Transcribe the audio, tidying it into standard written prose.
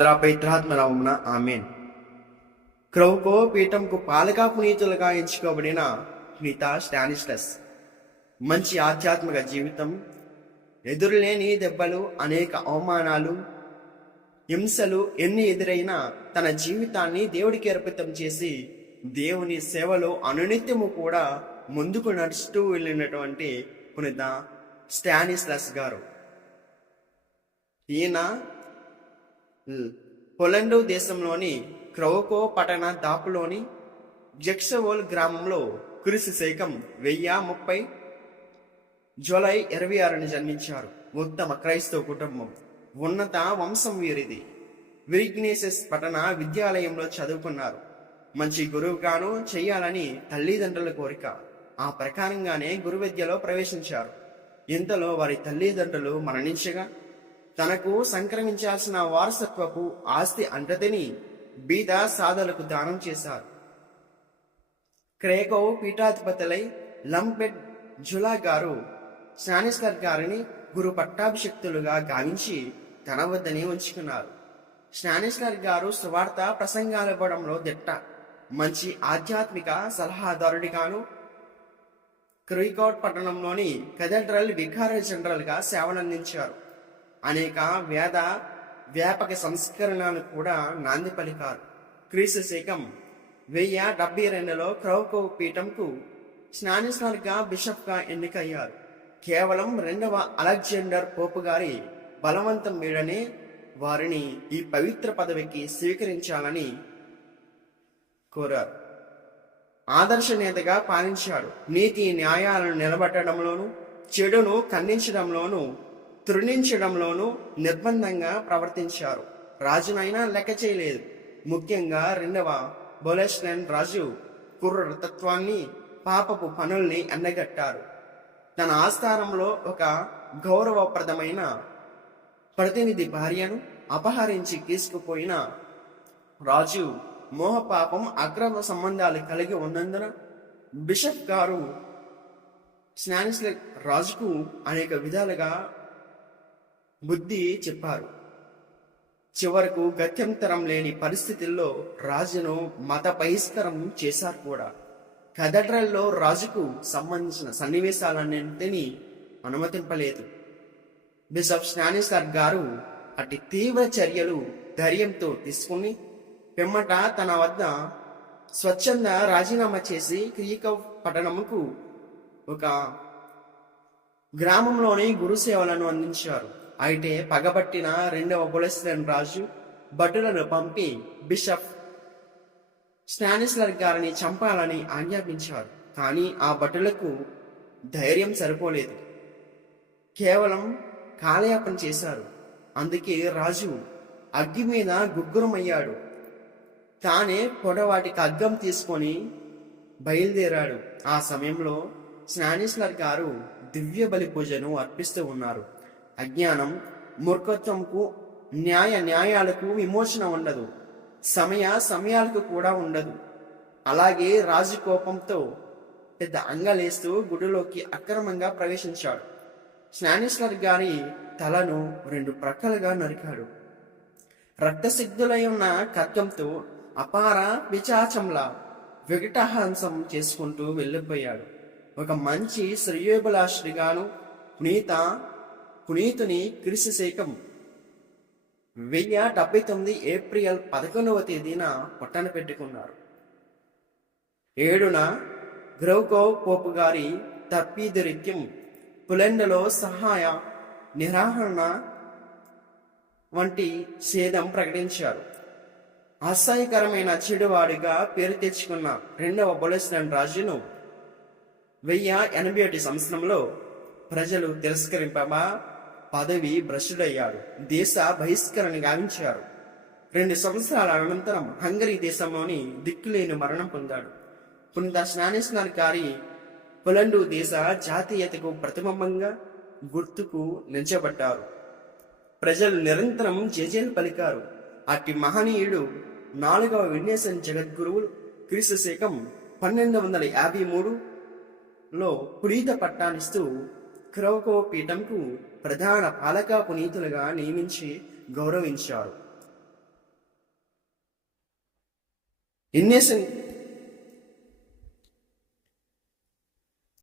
పవిత్రాత్మనామమున amen. క్రౌకో పీఠంకు పాలకా పునీతులుగా ఎంచుకోబడిన పునీత స్టానిస్లస్ మంచి ఆధ్యాత్మిక జీవితం, ఎదురులేని దెబ్బలు, అనేక అవమానాలు, హింసలు ఎన్ని ఎదురైనా తన జీవితాన్ని దేవుడికి అర్పితం చేసి దేవుని సేవలో అనునిత్యము కూడా ముందుకు నడుస్తూ వెళ్ళినటువంటి పునీత స్టానిస్లస్ గారు. ఈయన పోలాండ్ దేశంలోని క్రౌకో పట్టణ దాపులోని జెక్సవోల్ గ్రామంలో క్రీస్తు శకం 1030 జూలై 26న జన్మించారు. ఉత్తమ క్రైస్తవ కుటుంబం, ఉన్నత వంశం వీరిది. విగ్నేసెస్ పట్టణ విద్యాలయంలో చదువుకున్నారు. మంచి గురువుగాను చెయ్యాలని తల్లిదండ్రుల కోరిక. ఆ ప్రకారంగానే గురు విద్యలో ప్రవేశించారు. ఇంతలో వారి తల్లిదండ్రులు మరణించగా తనకు సంక్రమించాల్సిన వారసత్వపు ఆస్తి అంటదని బీద సాధులకు దానం చేశారు. క్రేకో పీఠాధిపతులై లంపెడ్ జులా గారు స్టానిస్లస్ గారిని గురు పట్టాభిషిక్తులుగా గావించి తన వద్దనే ఉంచుకున్నారు. స్టానిస్లస్ గారు సువార్త ప్రసంగాలు ఇవ్వడంలో దిట్ట. మంచి ఆధ్యాత్మిక సలహాదారుడిగాను క్రైకోట్ పట్టణంలోని కథీడ్రల్ వికారి జనరల్గా సేవలందించారు. అనేక వేద వ్యాపక సంస్కరణలు కూడా నాంది పలికారు. క్రీస్తు శకం 1072లో క్రౌకో పీఠంకు స్టానిస్లస్గా బిషప్గా ఎన్నికయ్యారు. కేవలం 2వ అలెగ్జాండర్ పోపు గారి బలవంతం మీదనే వారిని ఈ పవిత్ర పదవికి స్వీకరించాలని కోరారు. ఆదర్శ నేతగా పాలించాడు. నీతి న్యాయాలను నిలబెట్టడంలోనూ, చెడును ఖండించడంలోనూ, తృణించడంలోనూ నిర్బంధంగా ప్రవర్తించారు. రాజునైనా లెక్క చేయలేదు. ముఖ్యంగా 2వ బొలెస్లెన్ రాజు క్రూరతత్వాన్ని, పాపపు పనుల్ని ఎండగట్టారు. తన ఆస్థానంలో ఒక గౌరవప్రదమైన ప్రతినిధి భార్యను అపహరించి తీసుకుపోయిన రాజు మోహపాపం, అక్రమ సంబంధాలు కలిగి ఉన్నందున బిషప్ గారు స్టానిస్లస్ రాజుకు అనేక విధాలుగా బుద్ధి చెప్పారు. చివరకు గత్యంతరం లేని పరిస్థితుల్లో రాజును మత బహిష్కరం చేశారు కూడా. కథీడ్రల్లో రాజుకు సంబంధించిన సన్నివేశాలన్నింటినీ అనుమతింపలేదు. బిషప్ స్టానిస్లస్ గారు అట్టి తీవ్ర చర్యలు ధైర్యంతో తీసుకుని పిమ్మట తన వద్ద స్వచ్ఛంద రాజీనామా చేసి క్రీకవ్ పట్టణముకు ఒక గ్రామంలోని గురు సేవలను అందించారు. అయితే పగబట్టిన 2వ బొలెస్లెన్ రాజు భటులను పంపి బిషప్ స్టానిస్లస్ గారిని చంపాలని ఆజ్ఞాపించారు. కానీ ఆ భటులకు ధైర్యం సరిపోలేదు. కేవలం కాలయాపన చేశారు. అందుకే రాజు అగ్గి మీద గుగ్గురమయ్యాడు. తానే పొడవాటికి అగ్గం తీసుకొని బయలుదేరాడు. ఆ సమయంలో స్టానిస్లస్ గారు దివ్య బలి పూజను అర్పిస్తూ ఉన్నారు. అజ్ఞానం, మూర్ఖత్వంకు న్యాయాలకు విమోచన ఉండదు. సమయాలకు కూడా ఉండదు. అలాగే రాజు కోపంతో పెద్ద అంగలేస్తూ గుడిలోకి అక్రమంగా ప్రవేశించాడు. స్టానిస్లస్ గారి తలను 2 ప్రక్కలుగా నరికాడు. రక్తసిద్ధులై ఉన్న ఖడ్గంతో అపార పిచాచంలా వికటహాసం చేసుకుంటూ వెళ్ళిపోయాడు. ఒక మంచి శ్రేయోభిలాషిగాను పునీతుని క్రీస్తు శకం 1079 ఏప్రిల్ 11వ తేదీన పొట్టన పెట్టుకున్నారు. 7న క్రౌకో పోపు గారి తప్పిదరిత్యం పోలాండ్లో సహాయ నిరాహరణ వంటి ఛేదం ప్రకటించారు. అసహ్యకరమైన చెడువాడిగా పేరు తెచ్చుకున్న 2వ బొలెస్లెన్ రాజును 1081 సంవత్సరంలో ప్రజలు తిరస్కరింపబా పదవి భ్రష్టుడయ్యాడు. దేశ బహిష్కరణ గావించారు. 2 సంవత్సరాల అనంతరం హంగరీ దేశంలోని దిక్కులేని మరణం పొందాడు. పునీత స్టానిస్లస్ గారి పోలాండ్ దేశ జాతీయతకు ప్రతిబింబంగా గుర్తుకు నిలిచబడ్డారు. ప్రజలు నిరంతరం జేజేలు పలికారు. అట్టి మహనీయుడు 4వ విన్యాసన్ జగద్గురువు క్రీస్తు శకం 1253లో పునీత పట్టానిస్తూ క్రౌకో పీఠంకు ప్రధాన పాలకా పునీతులుగా నియమించి గౌరవించారు. ఎన్ని